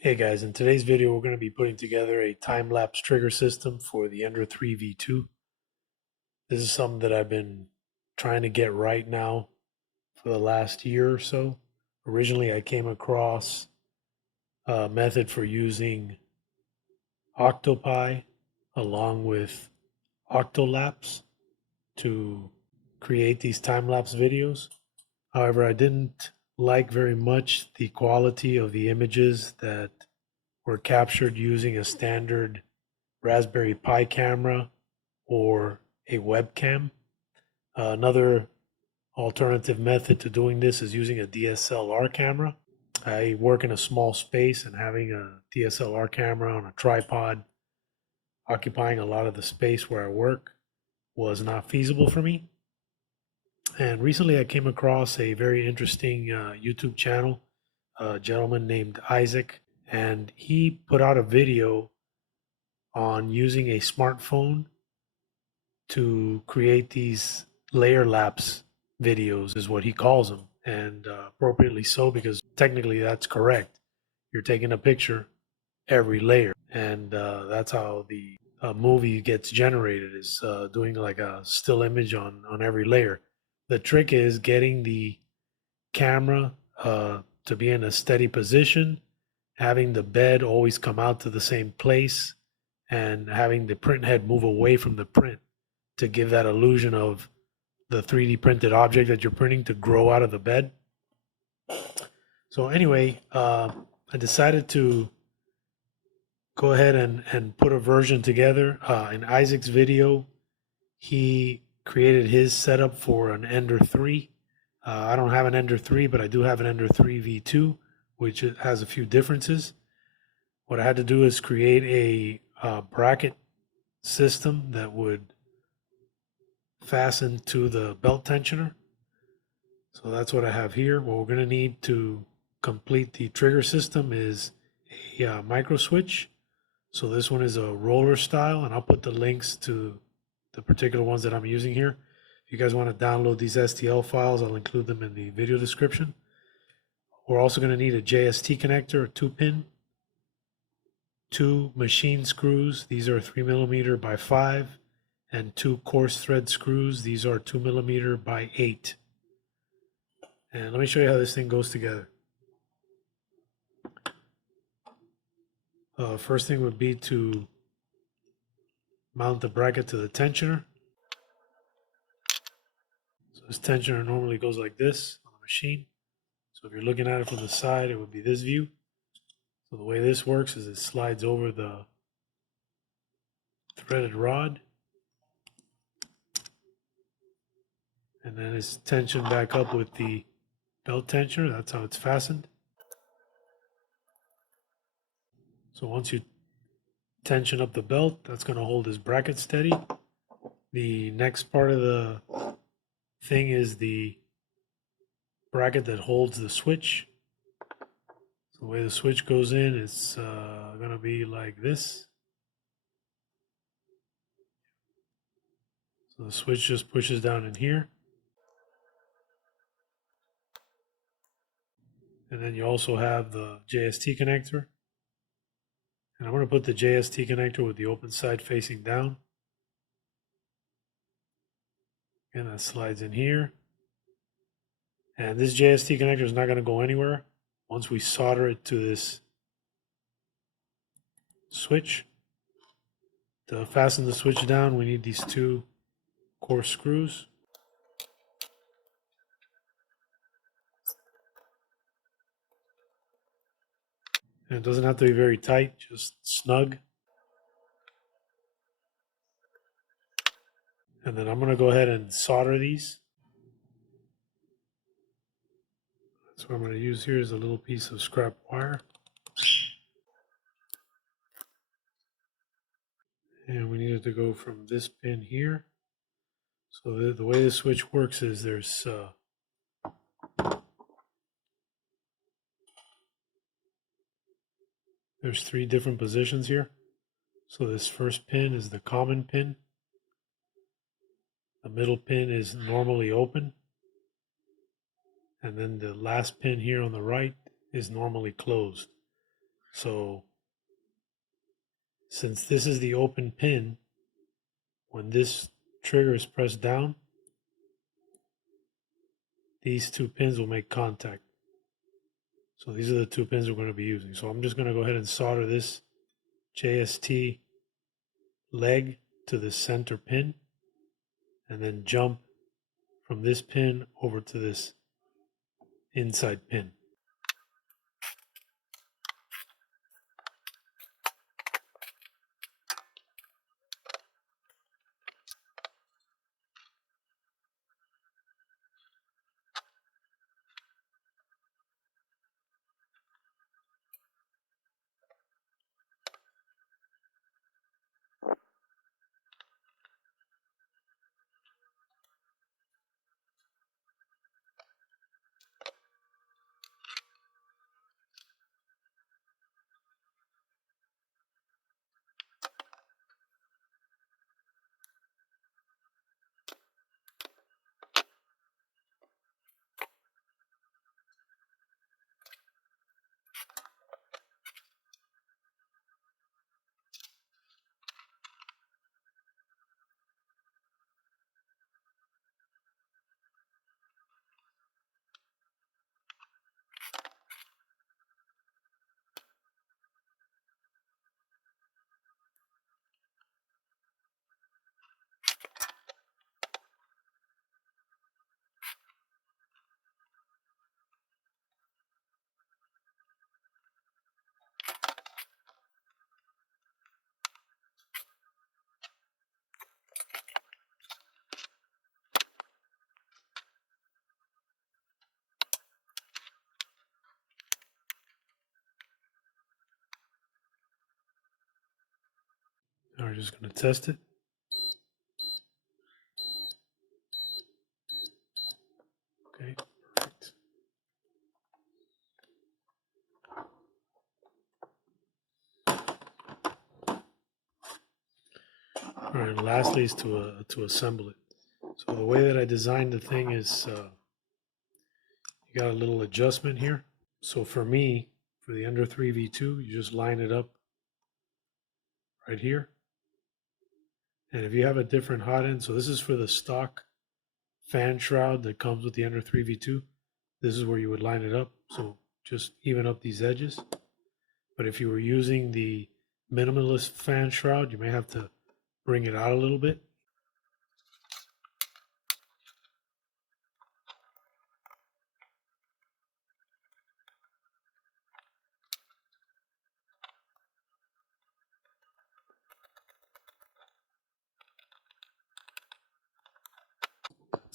Hey guys, in today's video we're going to be putting together a time-lapse trigger system for the Ender 3 V2. This is something that I've been trying to get right now for the last year or so. Originally I came across a method for using Octopi along with Octolapse to create these time-lapse videos. However, I didn't like very much the quality of the images that were captured using a standard Raspberry Pi camera or a webcam. Another alternative method to doing this is using a DSLR camera. I work in a small space, and having a DSLR camera on a tripod occupying a lot of the space where I work was not feasible for me. And recently I came across a very interesting YouTube channel, a gentleman named Isaac, and he put out a video on using a smartphone to create these layer lapse videos, is what he calls them, and appropriately so, because technically that's correct. You're taking a picture every layer, and that's how the movie gets generated, is doing like a still image on every layer. The trick is getting the camera to be in a steady position, having the bed always come out to the same place, and having the print head move away from the print to give that illusion of the 3D printed object that you're printing to grow out of the bed. So anyway, I decided to go ahead and put a version together. In Isaac's video, he created his setup for an Ender 3. I don't have an Ender 3, but I do have an Ender 3 V2, which has a few differences. What I had to do is create a bracket system that would fasten to the belt tensioner. So that's what I have here. What we're going to need to complete the trigger system is a micro switch. So this one is a roller style, and I'll put the links to the particular ones that I'm using here. If you guys want to download these STL files, I'll include them in the video description. We're also going to need a JST connector, a 2-pin, 2 machine screws. These are 3mm by 5, and 2 coarse thread screws. These are 2mm by 8. And let me show you how this thing goes together. First thing would be to mount the bracket to the tensioner. So this tensioner normally goes like this on the machine. So if you're looking at it from the side, it would be this view. So the way this works is it slides over the threaded rod, and then it's tensioned back up with the belt tensioner. That's how it's fastened. So once you tension up the belt, that's going to hold this bracket steady. The next part of the thing is the bracket that holds the switch. So the way the switch goes in, it's going to be like this. So the switch just pushes down in here. And then you also have the JST connector. And I'm going to put the JST connector with the open side facing down. And that slides in here. And this JST connector is not going to go anywhere once we solder it to this switch. To fasten the switch down, we need these 2 coarse screws. And it doesn't have to be very tight, just snug. And then I'm going to go ahead and solder these. So what I'm going to use here is a little piece of scrap wire. And we need it to go from this pin here. So the way the switch works is there's 3 different positions here. So this first pin is the common pin. The middle pin is normally open. And then the last pin here on the right is normally closed. So since this is the open pin, when this trigger is pressed down, these two pins will make contact. So these are the two pins we're going to be using. So I'm just going to go ahead and solder this JST leg to the center pin and then jump from this pin over to this inside pin. Now we're just going to test it. Okay, perfect. All right, and lastly is to assemble it. So the way that I designed the thing is you got a little adjustment here. So for me, for the under 3V2, you just line it up right here. And if you have a different hot end, so this is for the stock fan shroud that comes with the under 3V2. This is where you would line it up. So just even up these edges. But if you were using the minimalist fan shroud, you may have to bring it out a little bit.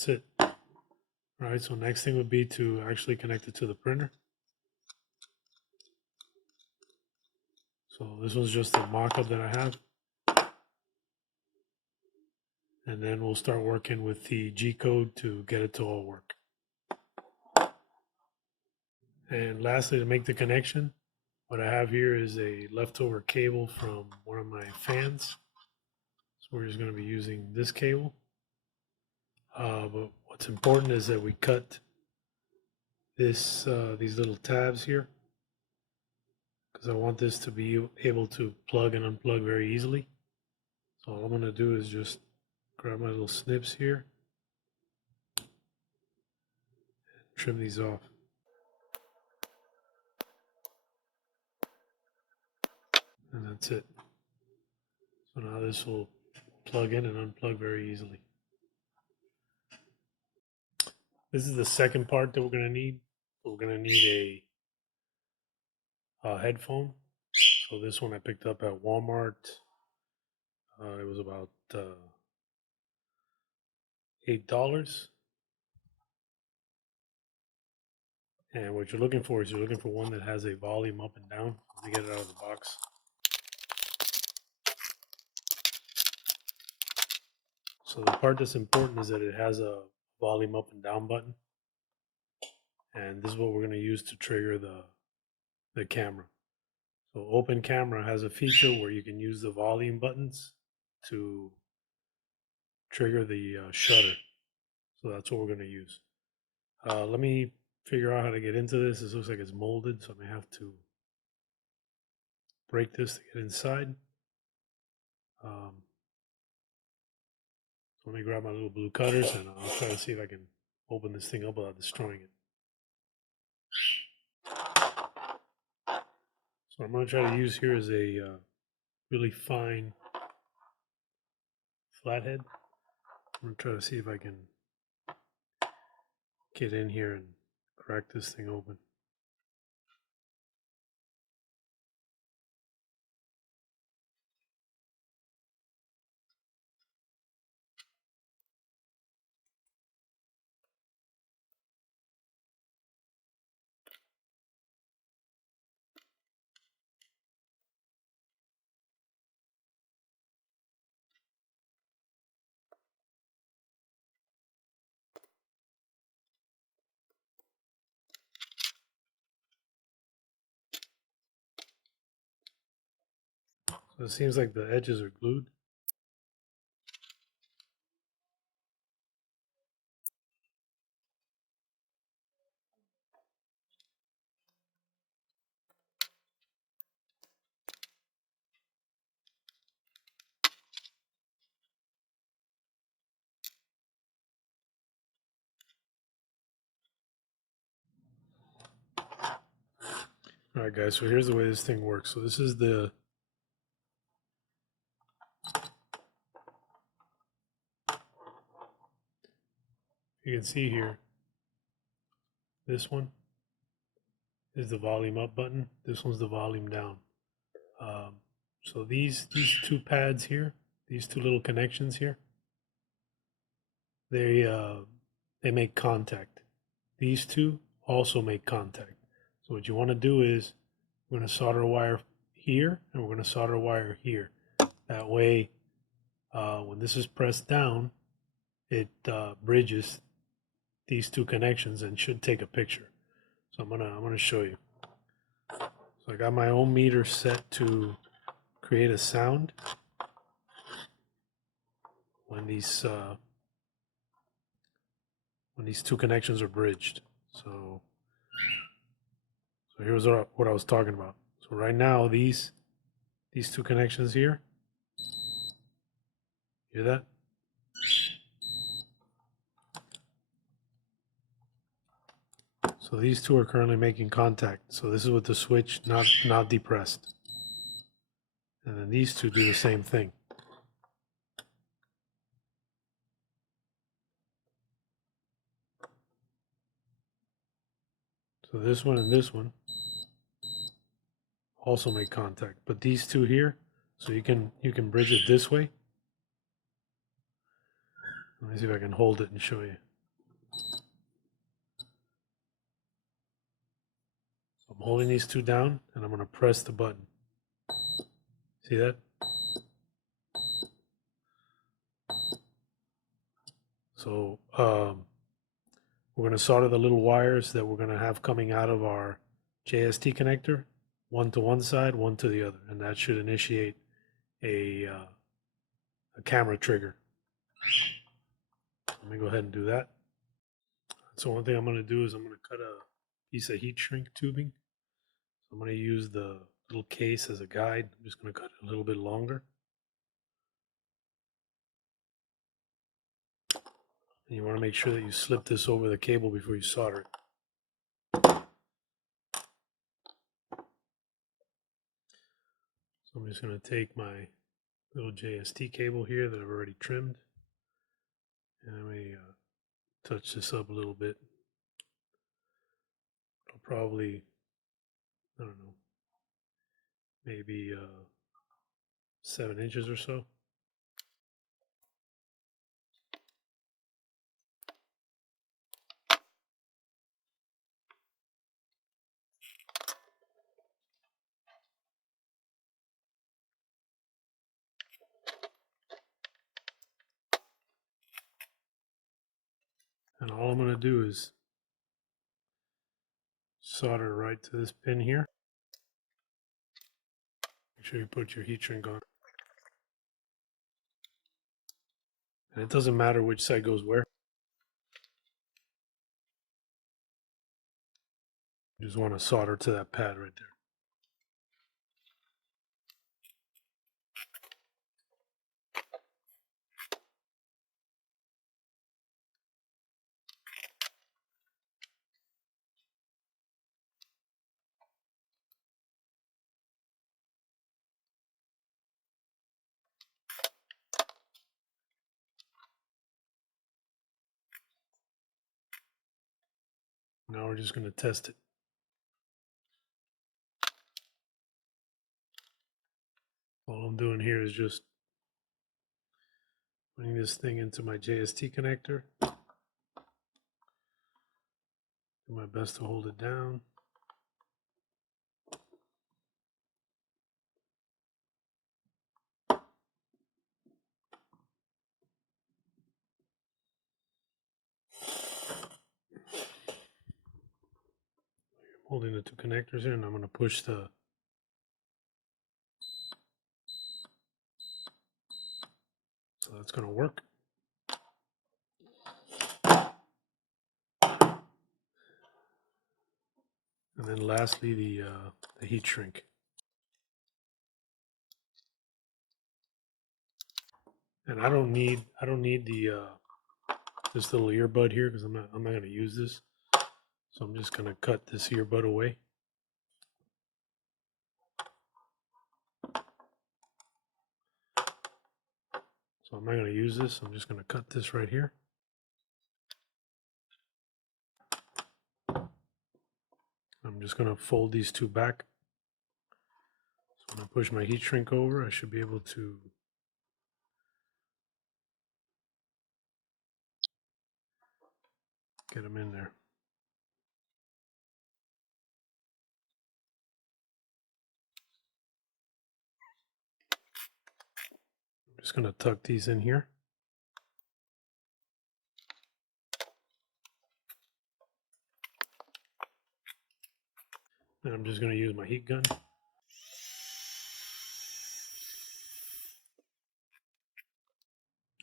That's it. All right, so next thing would be to actually connect it to the printer. So this one's just a mock-up that I have. And then we'll start working with the G-code to get it to all work. And lastly, to make the connection, what I have here is a leftover cable from one of my fans. So we're just going to be using this cable. But what's important is that we cut these little tabs here, because I want this to be able to plug and unplug very easily. So all I'm going to do is just grab my little snips here and trim these off. And that's it. So now this will plug in and unplug very easily. This is the second part that we're going to need. We're going to need a headphone. So this one I picked up at Walmart. It was about $8. And what you're looking for is you're looking for one that has a volume up and down. Let me get it out of the box. So the part that's important is that it has a volume up and down button. And this is what we're going to use to trigger the camera. So Open Camera has a feature where you can use the volume buttons to trigger the shutter. So that's what we're going to use. Let me figure out how to get into this. This looks like it's molded, so I may have to break this to get inside. Let me grab my little blue cutters and I'll try to see if I can open this thing up without destroying it. So what I'm going to try to use here is a really fine flathead. I'm going to try to see if I can get in here and crack this thing open. So it seems like the edges are glued. All right, guys, so here's the way this thing works. So this is the you can see here, this one is the volume up button. This one's the volume down. So these two pads here, these two little connections here, they make contact. These two also make contact. So what you want to do is we're going to solder a wire here and we're going to solder a wire here. That way, when this is pressed down, it bridges these two connections and should take a picture. So I'm gonna show you. So I got my ohm meter set to create a sound when these two connections are bridged. So here's what I was talking about. So right now these two connections here, hear that? So these two are currently making contact. So this is with the switch not depressed. And then these two do the same thing. So this one and this one also make contact, but these two here, so you can bridge it this way. Let me see if I can hold it and show you. So I'm holding these two down and I'm going to press the button. See that? So we're going to solder the little wires that we're going to have coming out of our JST connector, one to one side, one to the other, and that should initiate a camera trigger. Let me go ahead and do that. So one thing I'm going to do is I'm going to cut a piece of heat shrink tubing. I'm going to use the little case as a guide. I'm just going to cut it a little bit longer. And you want to make sure that you slip this over the cable before you solder it. So I'm just going to take my little JST cable here that I've already trimmed. And I may touch this up a little bit. I'll probably, I don't know, maybe 7 inches or so. And all I'm going to do is solder right to this pin here. Make sure you put your heat shrink on. And it doesn't matter which side goes where. You just want to solder to that pad right there. Now we're just going to test it. All I'm doing here is just putting this thing into my JST connector. Do my best to hold it down. Holding the two connectors here, and I'm going to push the so that's going to work. And then lastly, the heat shrink. And I don't need the this little earbud here because I'm not going to use this. So I'm just going to cut this earbud away. So I'm not going to use this. I'm just going to cut this right here. I'm just going to fold these two back. So when I push my heat shrink over, I should be able to get them in there. I'm just going to tuck these in here. And I'm just going to use my heat gun.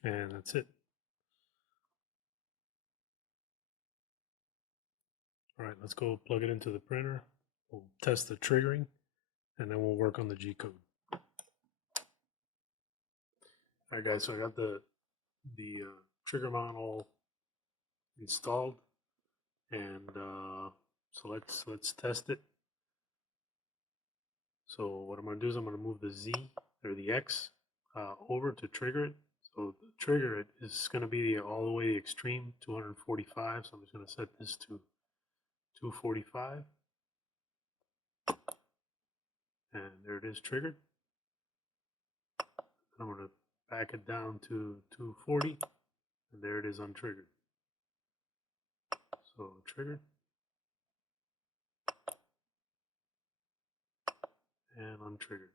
And that's it. All right, let's go plug it into the printer. We'll test the triggering, and then we'll work on the G-code. All right, guys, so I got the trigger mount all installed, and so let's test it. So what I'm going to do is I'm going to move the Z or the X over to trigger it. So the trigger it is going to be all the way extreme 245. So I'm just going to set this to 245, and there it is triggered. I'm going to back it down to 240, and there it is untriggered. So triggered and untriggered.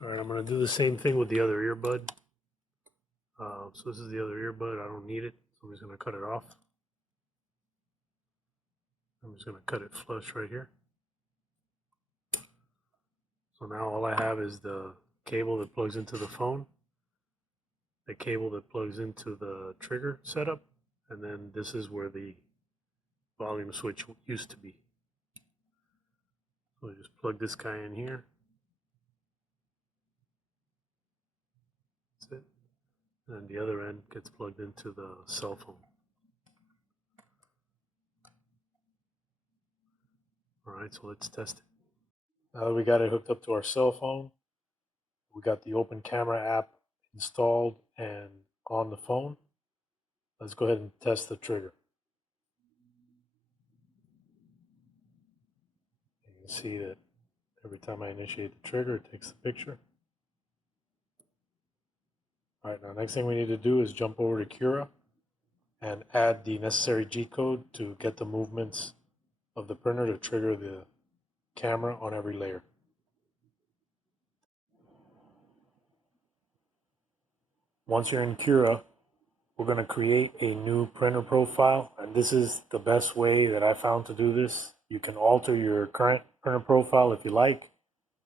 All right, I'm going to do the same thing with the other earbud. So this is the other earbud. I don't need it, so I'm just going to cut it off. I'm just going to cut it flush right here. So now all I have is the cable that plugs into the phone, the cable that plugs into the trigger setup, and then this is where the volume switch used to be. So I just plug this guy in here. That's it. And the other end gets plugged into the cell phone. All right, so let's test it. Now that we got it hooked up to our cell phone, we got the Open Camera app installed and on the phone. Let's go ahead and test the trigger. You can see that every time I initiate the trigger, it takes the picture. All right, now next thing we need to do is jump over to Cura and add the necessary G-code to get the movements of the printer to trigger the camera on every layer. Once you're in Cura, we're going to create a new printer profile, and this is the best way that I found to do this. You can alter your current printer profile if you like,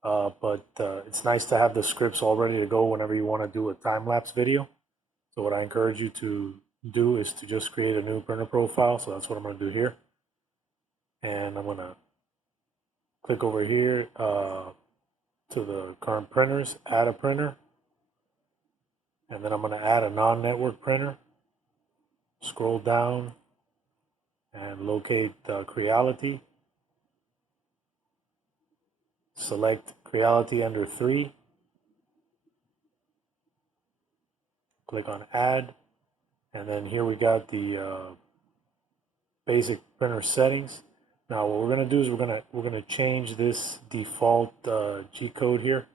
but it's nice to have the scripts all ready to go whenever you want to do a time-lapse video. So what I encourage you to do is to just create a new printer profile. So that's what I'm going to do here. And I'm going to click over here to the current printers, add a printer. And then I'm going to add a non-network printer. Scroll down and locate Creality. Select Creality under 3. Click on add, and then here we got the basic printer settings. Now what we're going to do is we're gonna change this default G code here,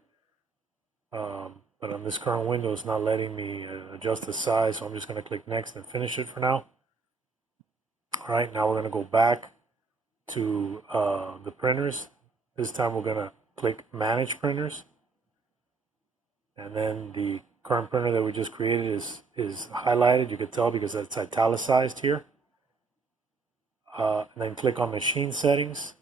but on this current window it's not letting me adjust the size, so I'm just going to click next and finish it for now. All right, now we're going to go back to the printers. This time we're going to click manage printers, and then the current printer that we just created is highlighted. You could tell because it's italicized here. And then click on machine settings,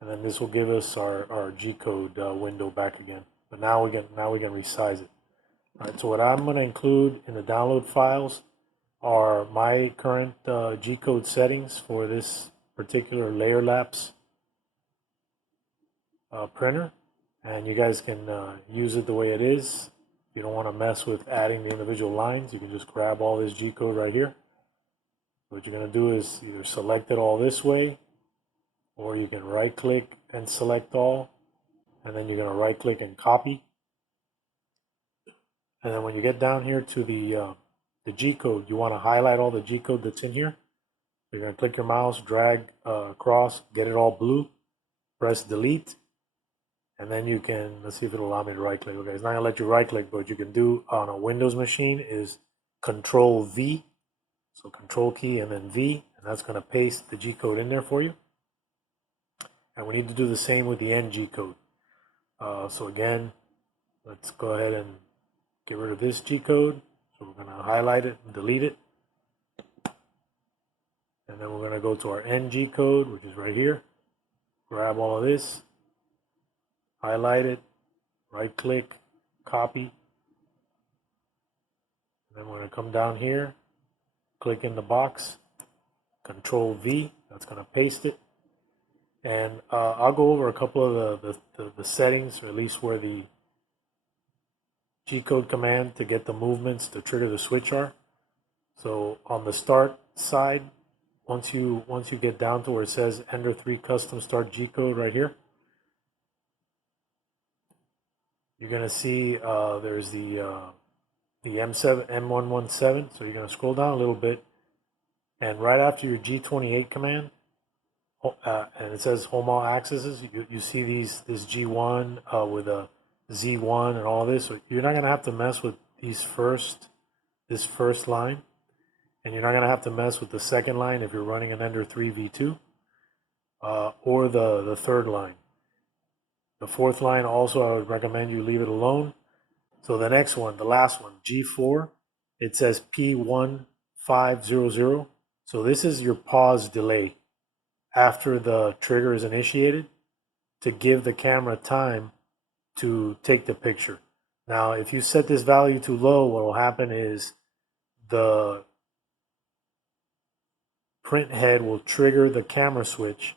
and then this will give us our G-code window back again. But now we can resize it. All right, so what I'm going to include in the download files are my current G-code settings for this particular layer lapse printer, and you guys can use it the way it is. If you don't want to mess with adding the individual lines, you can just grab all this G-code right here. What you're going to do is either select it all this way, or you can right click and select all, and then you're going to right click and copy. And then when you get down here to the G code, you want to highlight all the G code that's in here. You're going to click your mouse, drag across, get it all blue, press delete, and then you can, let's see if it'll allow me to right click. Okay, it's not going to let you right click, but what you can do on a Windows machine is Control V. So Control key and then V, and that's going to paste the G code in there for you. And we need to do the same with the N G code. So again, let's go ahead and get rid of this G code. So we're going to highlight it and delete it. And then we're going to go to our N G code, which is right here. Grab all of this, highlight it, right click, copy. And then we're going to come down here, click in the box, Control V, that's going to paste it. And I'll go over a couple of the settings, or at least where the G-code command to get the movements to trigger the switch are. So on the start side, once you get down to where it says Ender 3 custom start G-code right here, you're going to see there's the M117, so you're going to scroll down a little bit, and right after your G28 command, and it says home all accesses, you see this G1 with a Z1 and all this, so you're not going to have to mess with this first line, and you're not going to have to mess with the second line if you're running an Ender 3 V2, or the third line. The fourth line also, I would recommend you leave it alone. So the next one, the last one, G4, it says P1500. So this is your pause delay after the trigger is initiated to give the camera time to take the picture. Now, if you set this value too low, what will happen is the print head will trigger the camera switch,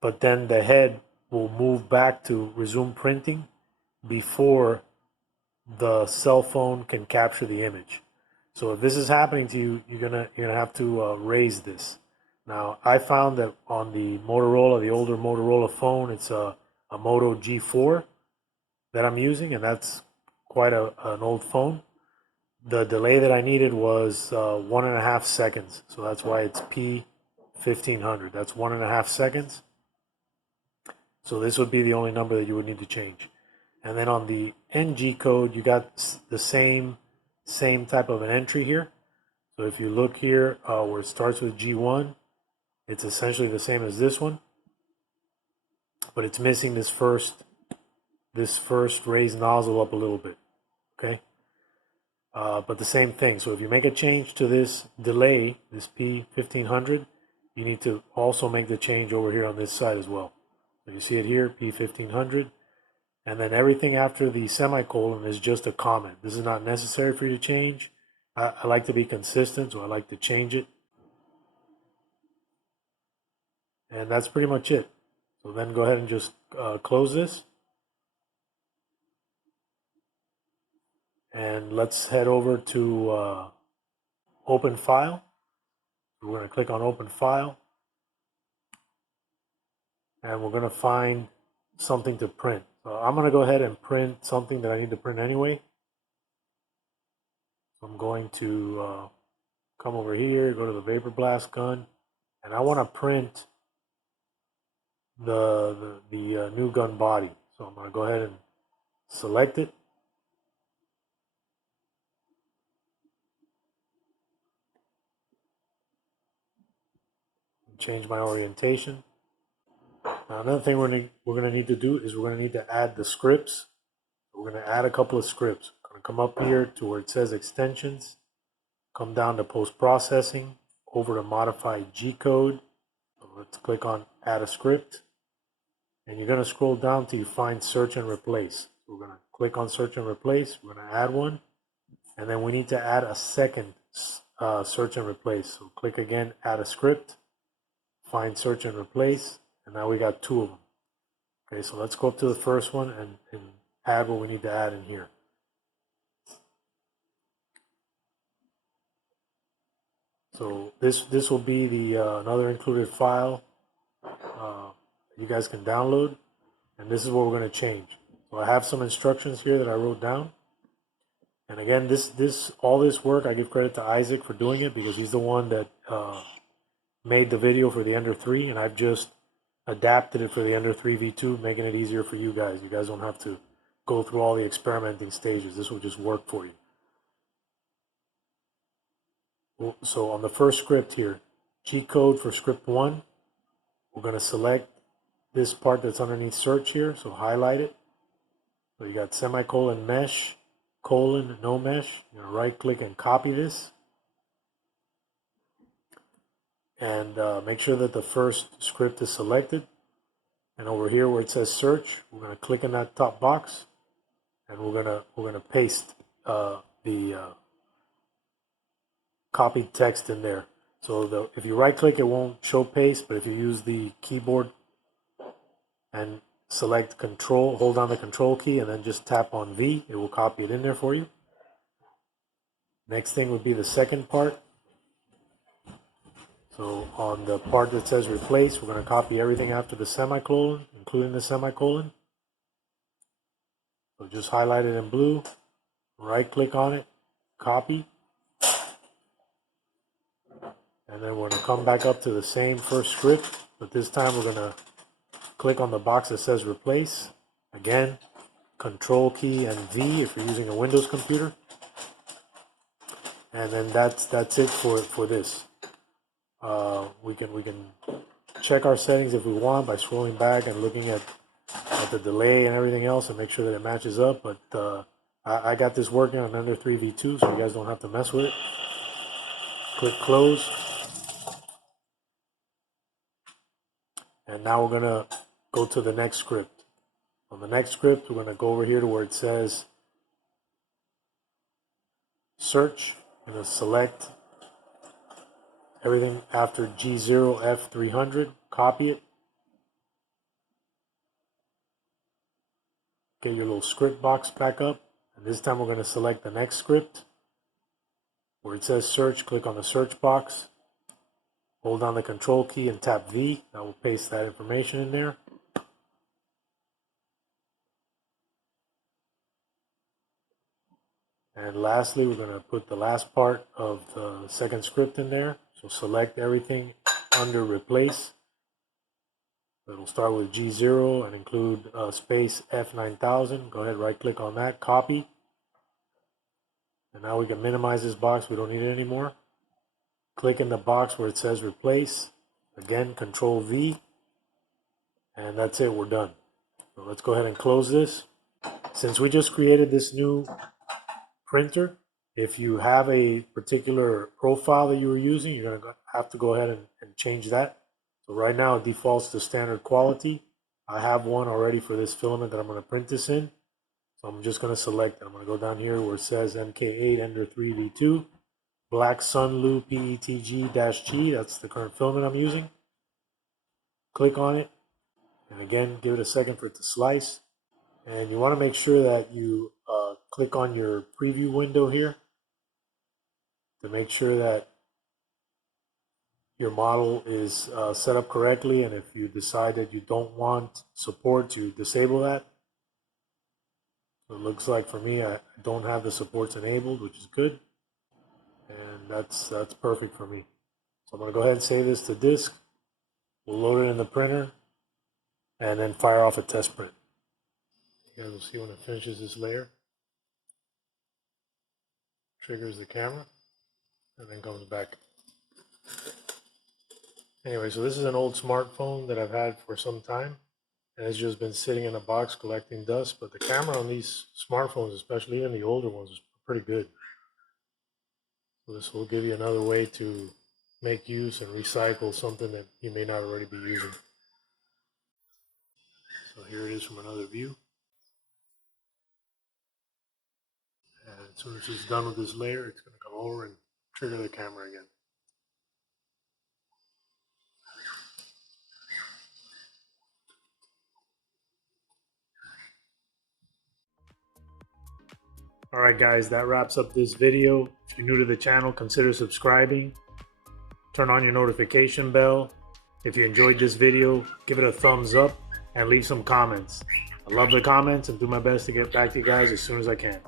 but then the head will move back to resume printing before the cell phone can capture the image. So if this is happening to you, you're gonna have to raise this. Now, I found that on the Motorola, the older Motorola phone, it's a Moto G4 that I'm using, and that's quite an old phone. The delay that I needed was 1.5 seconds, so that's why it's P1500. That's 1.5 seconds. So this would be the only number that you would need to change. And then on the NG code, you got the same type of an entry here. So if you look here where it starts with G1, it's essentially the same as this one, but it's missing this first raised nozzle up a little bit, okay? But the same thing. So if you make a change to this delay, this P1500, you need to also make the change over here on this side as well. So you see it here, P1500. And then everything after the semicolon is just a comment. This is not necessary for you to change. I like to be consistent, so I like to change it. And that's pretty much it. So then go ahead and just close this. And let's head over to Open File. We're going to click on Open File. And we're going to find something to print. So I'm going to go ahead and print something that I need to print anyway. I'm going to come over here, go to the vapor blast gun, and I want to print the new gun body. So I'm going to go ahead and select it. Change my orientation. Now another thing we're going to need to do is we're going to need to add the scripts. We're going to add a couple of scripts. I'm going to come up here to where it says extensions, come down to post-processing, over to modify G-code. So let's click on add a script. And you're going to scroll down till you find search and replace. So we're going to click on search and replace. We're going to add one. And then we need to add a second search and replace. So click again, add a script, find search and replace. And now we got two of them. Okay, so let's go up to the first one and add what we need to add in here. So this will be the another included file you guys can download, and this is what we're going to change. So I have some instructions here that I wrote down, and again, all this work I give credit to Isaac for doing it, because he's the one that made the video for the Ender 3, and I've just adapted it for the Ender 3 V2, making it easier for you guys. You guys don't have to go through all the experimenting stages. This will just work for you. So on the first script here, G-code for script 1, we're going to select this part that's underneath search here, so highlight it. So you got semicolon mesh, colon no mesh. You're going to right click and copy this. And make sure that the first script is selected. And over here where it says search, we're going to click in that top box, and we're going to paste the copied text in there. So if you right click, it won't show paste, but if you use the keyboard and select control, hold down the control key, and then just tap on V, it will copy it in there for you. Next thing would be the second part. So on the part that says replace, we're going to copy everything after the semicolon, including the semicolon. So just highlight it in blue, right click on it, copy. And then we're going to come back up to the same first script, but this time we're going to click on the box that says replace. Again, control key and V if you're using a Windows computer. And then that's it for this. We can check our settings if we want by scrolling back and looking at the delay and everything else and make sure that it matches up. But I got this working on Ender 3 V2, so you guys don't have to mess with it. Click close. And now we're going to go to the next script. On the next script, we're going to go over here to where it says search. I'm going to select everything after G0F300, copy it. Get your little script box back up. And this time we're going to select the next script. Where it says search, click on the search box. Hold down the control key and tap V. That will paste that information in there. And lastly, we're going to put the last part of the second script in there. So select everything under replace. It'll start with G0 and include space F9000. Go ahead, right click on that, copy. And now we can minimize this box. We don't need it anymore. Click in the box where it says replace. Again, control V. And that's it, we're done. So let's go ahead and close this. Since we just created this new printer, if you have a particular profile that you were using, you're going to have to go ahead and change that. So right now it defaults to standard quality. I have one already for this filament that I'm going to print this in. So I'm just going to select it. I'm going to go down here where it says MK8 Ender 3 V2. Black Sunlu PETG-G, that's the current filament I'm using. Click on it, and again, give it a second for it to slice. And you want to make sure that you click on your preview window here to make sure that your model is set up correctly. And if you decide that you don't want support, to disable that. So it looks like for me, I don't have the supports enabled, which is good. and that's perfect for me. So I'm going to go ahead and save this to disk. We'll load it in the printer and then fire off a test print. You guys will see when it finishes this layer. Triggers the camera and then comes back. Anyway, so this is an old smartphone that I've had for some time, and it's just been sitting in a box collecting dust, but the camera on these smartphones, especially even the older ones, is pretty good. So this will give you another way to make use and recycle something that you may not already be using. So here it is from another view. And as soon as it's done with this layer, it's going to come over and trigger the camera again. Alright guys, that wraps up this video. If you're new to the channel, consider subscribing. Turn on your notification bell. If you enjoyed this video, give it a thumbs up and leave some comments. I love the comments and do my best to get back to you guys as soon as I can.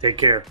Take care.